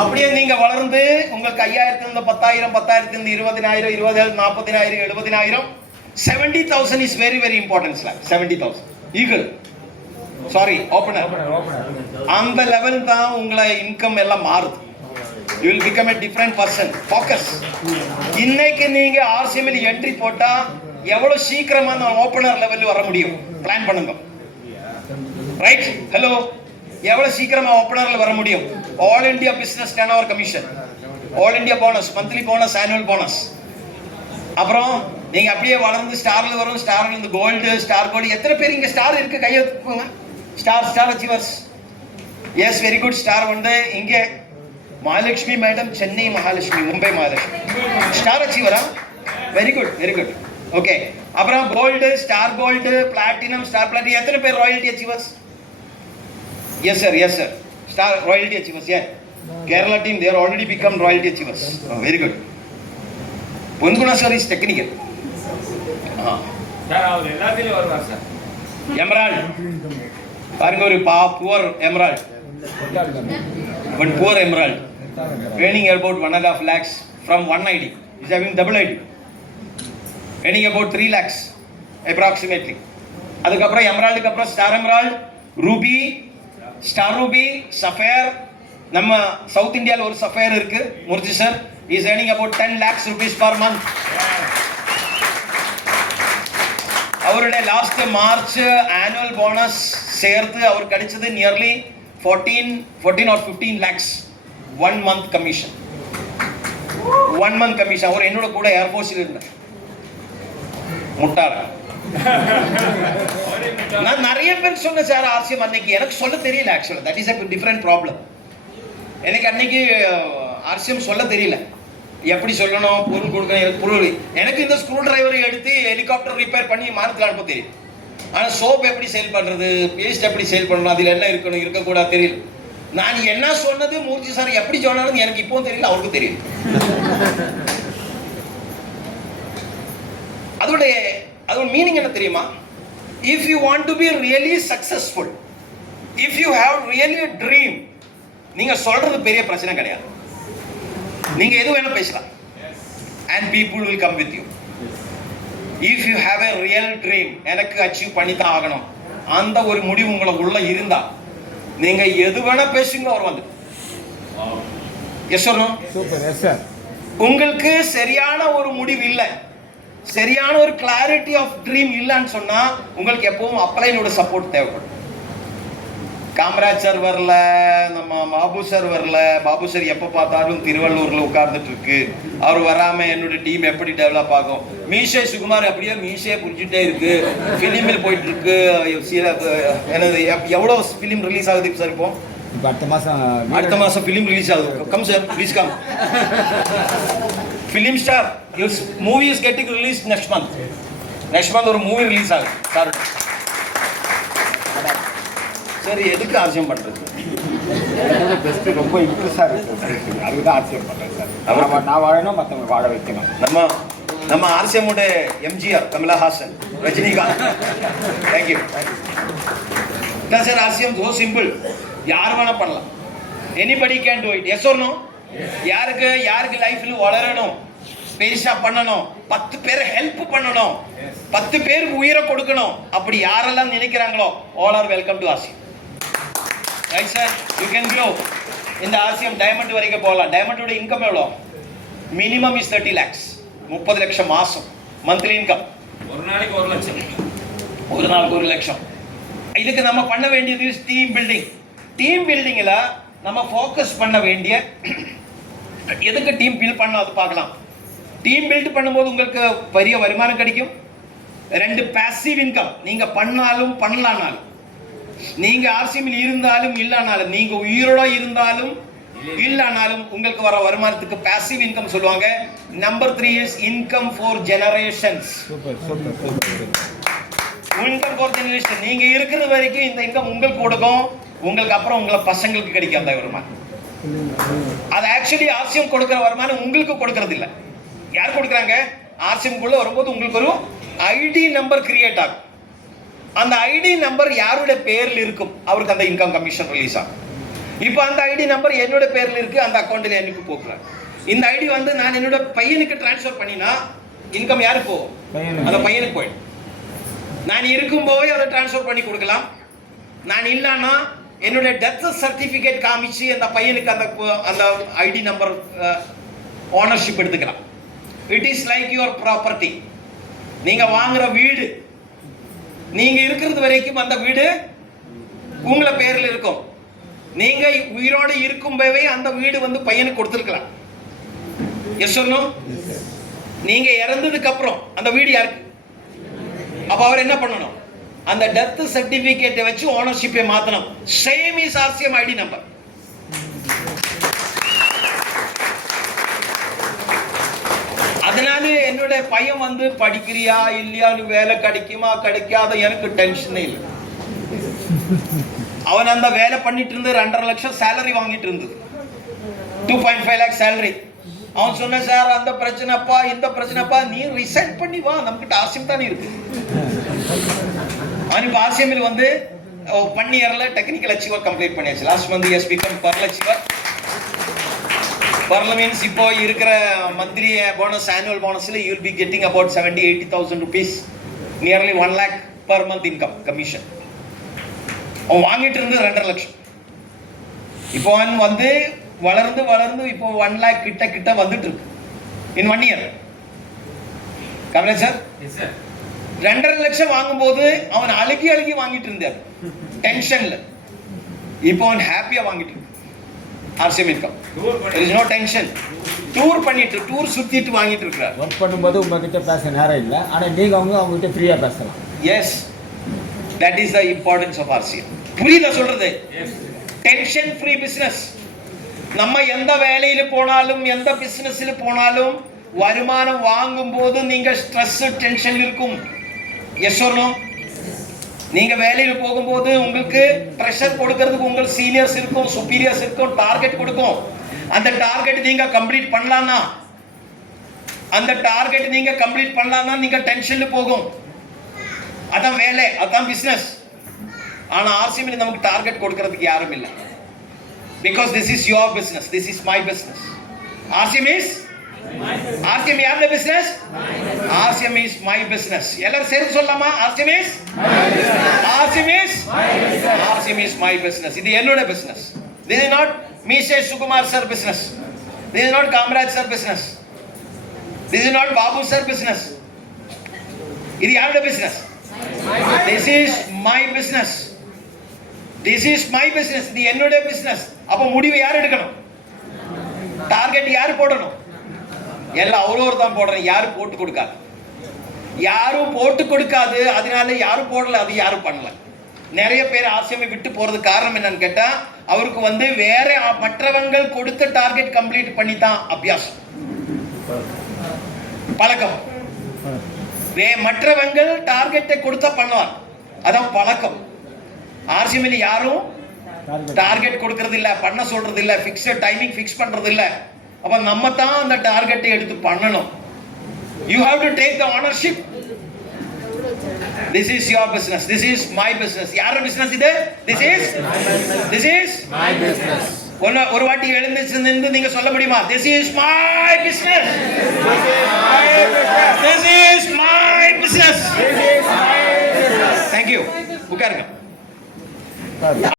அப்படியே நீங்க வளர்ந்து உங்களுக்கு 5000 10,000 10,000 20,000 20,000 40,000 70,000 70,000 is very very important slab. 70,000 eagle sorry opener அந்த லெவல் தான் உங்களை இன்கம் எல்லாம் மாறுது. You will become a different person. Focus. இன்னைக்கு நீங்க ஆர்சிஎம்ல என்ட்ரி போட்டா எவ்வளவு சீக்கிரமா அந்த ஓபனர் லெவல்ல வர முடியும் பிளான் பண்ணுங்க. ரைட்? ஹலோ, எவ்வளவு சீக்கிரமா ஓபனர்ல வர முடியும்? All India business turnover commission, all India bonus, monthly bonus, annual bonus. அப்புறம் நீங்க அப்படியே வளர்ந்து ஸ்டார்ல வரும், ஸ்டார்ல இருந்து கோல்டு, ஸ்டார் கோல்டு. எத்தனை பேர் இங்க ஸ்டார் இருக்கு? கையை தூக்குங்க. Star achievers. Yes, very good. Star வந்து இங்க மகாலட்சுமி மேடம், சென்னை மகாலட்சுமி, மும்பை மகாலட்சுமி. ஸ்டார் அச்சீவரா? Very good, very good. Okay. அப்புறம் gold, star gold, platinum, star platinum. எத்தனை பேர் royalty achievers? Yes sir, yes sir. Star royalty achievers. A Kerala team, they are already become royalty achievers. Very good. Ponguna sir is technical. Sir அவர் எல்லாத்துலயும் வருவார் sir. Emerald பாருங்க, ஒரு poor emerald, but poor emerald, earning about 1.5 lakhs from one ID. Is having double ID, earning about 3 lakhs approximately. அதுக்கப்புறம் எமரால்டுக்கு அப்புறம் star emerald, ruby, star ruby, sapphire. நம்ம south இந்தியாவில் ஒரு சஃபயர் இருக்கு, Murthy sir. Is earning about 10 lakhs rupees per month. அவருடைய last March annual bonus சேர்த்து அவர் கிடைச்சது nearly 14 or 15 lakhs 1 month commission. 1 month commission. அவர் என்னோட கூட ஏர்போர்ட்ல இருந்தார். முட்டாள நான் நிறைய பேர் சொன்னேன் சார் ஆர்சிஎம். அன்னைக்கு எனக்கு சொல்ல தெரியல. ஆக்சுவலா that is a different problem. எனக்கு அன்னைக்கு ஆர்சிஎம் சொல்ல தெரியல, எப்படி சொல்லணும், பொருள் கொடுக்கணும். எனக்கு பொருள், எனக்கு இந்த ஸ்க்ரூ டிரைவரை எடுத்து ஹெலிகாப்டர் ரிப்பேர் பண்ணி மாரத்தில் அனுப்ப தெரியும். ஆனால் சோப் எப்படி சேல் பண்ணுறது, பேஸ்ட் எப்படி சேல் பண்ணணும், அதில் என்ன இருக்கணும் இருக்கக்கூடாது தெரியல. நான் என்ன சொன்னது மூர்த்தி சார் எப்படி சொன்னாலும் எனக்கு இப்போவும் தெரியல, அவருக்கு தெரியும். அதோட மீனிங் என்ன தெரியுமா? If you want to be really successful, if you have really a dream, நீங்க சொல்றது பெரிய பிரச்சனை கிடையாது. நீங்க எது வேணா பேசலாம் and people will come with you. If you have a real dream, எனக்கு அச்சீவ் பண்ணி தான் ஆகணும், அந்த ஒரு முடிவு உள்ள இருந்தா நீங்க எது வேணா பேசுங்க, அவர் வந்து. Yes sir, super. Yes sir. உங்களுக்கு சரியான ஒரு முடிவு இல்லை, சரியான ஒரு கிளாரிட்டி ஆஃப் ட்ரீம் இல்லைன்னு சொன்னா உங்களுக்கு எப்பவும் அப்ளைனோட சப்போர்ட் தேவைப்படும். காமராஜ் சார் வரல, நம்ம பாபு சார் வரல. பாபு சார் எப்போ பார்த்தாலும் திருவள்ளூர்ல உட்கார்ந்துட்டு இருக்கு. அவர் வராம என்னோட டீம் எப்படி டெவலப் ஆகும்? மீசே சுகுமார் அப்படியே மீசே புரிஞ்சுட்டே இருக்கு, பிலிமில் போயிட்டு இருக்கு. எனது எவ்வளோ ஃபிலிம் ரிலீஸ் ஆகுது சார்? இப்போ அடுத்த மாசம் ஃபிலிம் ரிலீஸ் ஆகுது. Come sir, please come. Film star, your movie is getting release next month ஒரு மூவி ரிலீஸ் ஆகுது சார். சார் எதுக்கு ஆர்சிஎம் பண்றது? பெஸ்ட், ரொம்ப இன்ட்ரெஸ்டாக இருக்கு, அதுதான் ஆர்சிஎம் பண்ணுறேன் சார். நான் வாழணும், மற்றவங்க வாழ வைக்கணும். நம்ம ஆர்சிஎம்மோட MGR, Kamalahasan, Rajinikanth. Thank you sir. RCM so simple, யார் வேணா பண்ணலாம். Anybody can do it. Yes or no? யாருக்கு லைஃப்ல வளரணும், பெருசா பண்ணணும், 10 பேர் ஹெல்ப் பண்ணணும், 10 பேருக்கு உயிரை கொடுக்கணும், அப்படி யாரெல்லாம் நினைக்கிறாங்களோ all are welcome to RCM. Right sir, you can grow. இந்த ஆர்சிஎம் டைமண்ட் வரைக்கும் போகலாம். டைமண்டோட இன்கம் எவ்வளோ? மினிமம் இஸ் 30 lakhs, 30 லட்சம் மாசம் மந்த்லி இன்கம். ஒரு நாளைக்கு 1 லட்சம், ஒரு நாளுக்கு 1 லட்சம். இதுக்கு நம்ம பண்ண வேண்டியது டீம் பில்டிங். டீம் பில்டிங்கில் நம்ம ஃபோக்கஸ் பண்ண வேண்டிய, எதுக்கு டீம் பில்ட் பண்ண அது பார்க்கலாம். டீம் பில்ட் பண்ணும்போது உங்களுக்கு பெரிய வருமானம் கிடைக்கும். 2 பாசிவ் இன்கம், நீங்க பண்ணாலும் பண்ணலானாலும், நீங்க ஆர்சிஎம்ல இருந்தாலும் இல்லனாலும், நீங்க உயிரோட இருந்தாலும் இல்லனாலும் உங்களுக்கு வர வருமானத்துக்கு பாசிவ் இன்கம் சொல்லுவாங்க. Number 3 is income for generations. Income for generation. நீங்க இருக்கிற வரைக்கும் இந்த இன்கம் உங்களுக்கு கொடுக்கும், உங்களுக்கு அப்புறம் உங்களை பசங்களுக்கு கிடைக்கும் அந்த வருமானம். அது ஆக்சுவலி ஆர்சிஎம் கொடுக்கிற வருமானம் உங்களுக்கு கொடுக்கறது இல்லை. யார் கொடுக்குறாங்க? ஆர்சிஎம் குள்ள வரும்போது உங்களுக்கு ஒரு ஐடி நம்பர் கிரியேட் ஆகும். அந்த ஐடி நம்பர் யாருடைய பேரில் இருக்கும், அவருக்கு அந்த இன்கம் கமிஷன் ரிலீஸ் ஆகும். இப்போ அந்த ஐடி நம்பர் என்னோட பேர்ல இருக்கு, அந்த அக்கௌண்ட்ல எனக்கு போக்குறேன். இந்த ஐடி வந்து நான் என்னோட பையனுக்கு டிரான்ஸ்ஃபர் பண்ணினா இன்கம் யாருக்கு போகும்? அந்த பையனுக்கு போயிடும். நான் இருக்கும்போதே அதை டிரான்ஸ்ஃபர் பண்ணி கொடுக்கலாம். நான் இல்லைன்னா என்னோட டெத் சர்டிஃபிகேட் காமிச்சு அந்த பையனுக்கு அந்த ஐடி நம்பர் ஓனர்ஷிப் எடுத்துக்கலாம். It is like your property. நீங்க வாங்குற வீடு, நீங்க இருக்கிறது வரைக்கும் அந்த வீடு உங்கள பேர்ல இருக்கும். நீங்க உயிரோடு இருக்கும்போதே அந்த வீடு வந்து பையனுக்கு கொடுத்துருக்கலாம். Yes or no? நீங்க இறந்ததுக்கு அப்புறம் அந்த வீடு யாருக்கு? அப்ப அவர் என்ன பண்ணணும்? அந்த டெத் சர்டிபிகேட்டை வச்சு ஓனர்ஷிப்பை மாத்தணும். Same is RCM ID number. அதனால என்னோட பையன் வந்து படிக்கிறியா இல்லையா, வேலை கிடைக்குமா கிடைக்காத எனக்கு டென்ஷனே இல்லை. அவன் அந்த வேலை பண்ணிட்டு இருந்து 2.5 லட்சம் சேலரி வாங்கிட்டு இருந்தது, 2.5 lakh சேலரி. அவன் சொன்ன சார் அந்த பிரச்சனைப்பா இந்த பிரச்சனைப்பா, நீ ரிசைன் பண்ணி வா, நமக்கு ஆர்சிஎம் தானே இருக்கு. அவன் இப்போ ஆர்சிஎம்ல வந்து 1 yearல டெக்னிக்கல் அச்சீவர் கம்ப்ளீட் பண்ணியாச்சு. Last month is become pearl achiever. Pearl means இப்போ இருக்கிற மந்த்லி போனஸ், ஆனுவல் போனஸ்ல you will be getting about 70,000-80,000 rupees, nearly 1 lakh per month income commission. அவன் வாங்கிட்டு இருந்து 2.5 லட்சம். இப்போ அவன் வந்து வளர்ந்து வளர்ந்து இப்போ 1 lakh கிட்ட வந்துட்டு இருக்கு இன் 1 year. கமலேஷ் சார், 2.5 லட்சம் வாங்கும்போது அவன் அழுகி வாங்கிட்டு இருந்தார் டென்ஷன்ல. இப்போ அவன் ஹாப்பியா வாங்கிட்டு இருக்கு RCM income. there is no tension. Tour சுத்திட்டு வாங்கிட்டு இருக்கார். ஒர்க் பண்ணும்போது உங்ககிட்ட பேச நேரம் இல்லை, ஆனா நீங்க அவங்க கிட்ட ஃப்ரீயா பேசலாம். Yes, that is the importance of RCM. புரியுதா சொல்றது? Tension free business. நம்ம எந்த வேலையில போனாலும் எந்த பிசினஸ்ல போனாலும் வருமானம் வாங்கும் போது நீங்க ஸ்ட்ரெஸ் டென்ஷன் இருக்கும். Yes or no? நீங்க வேலையில போகும்போது உங்களுக்கு பிரஷர் கொடுக்கிறதுக்கு உங்கள் சீனியர்ஸ் இருக்கும், சுப்பீரியர்ஸ் இருக்கும், டார்கெட் கொடுக்கும். அந்த டார்கெட் நீங்க கம்ப்ளீட் பண்ணலாம்னா நீங்க டென்ஷன்ல போகும். அதான் வேலை, அதான் பிசினஸ். ஆனா ஆர்சிஎம்ல நமக்கு டார்கெட் கொடுக்கிறதுக்கு யாரும் இல்லை. Because this is your business, this is my business. RCM யாருடைய business? RCM is my business. எல்லாரும் சேர்ந்து சொல்லலாமா? RCM is my business. இது என்னோட business. This is not Misha Sukumar sir business. This is not Kamraj sir business. This is not Babu sir business. இது யாருடைய business? This is my business. This is my business. இது என்னோட business. அப்ப முடிவு யார் எடுக்கணும்? டார்கெட் யார் போடணும்? எல்லாம் அவரோர் தான் போடுறேன். யாரும் போட்டு கொடுக்காது. அதனால யாரும் போடல, அது யாரும் பண்ணல. நிறைய பேர் ஆர்சிஎம் விட்டு போறது காரணம் என்னன்னு கேட்டா, அவருக்கு வந்து வேற மற்றவங்க கொடுத்த டார்கெட் கம்ப்ளீட் பண்ணி தான் அபியாசம், பழக்கம். மற்றவங்க டார்கெட்டை கொடுத்தா பண்ணுவார், அதான் பழக்கம். ஆர்சிஎம்ல யாரும் டார்கெட் கொடுக்கறது இல்ல, பண்ண சொல்றது இல்ல, ஃபிக்ஸ்ட் டைமிங் ஃபிக்ஸ் பண்றது இல்ல. அப்ப நம்ம தான் அந்த டார்கெட்டை எடுத்து பண்ணணும். You have to take the ownership. This is your business. This is my business. யார business இது? This is my business. ஒரு வாட்டி எழுந்திருச்சு நின்று நீங்க சொல்ல முடியுமா? This is my business. This is my business. Thank you. உட்காருங்க.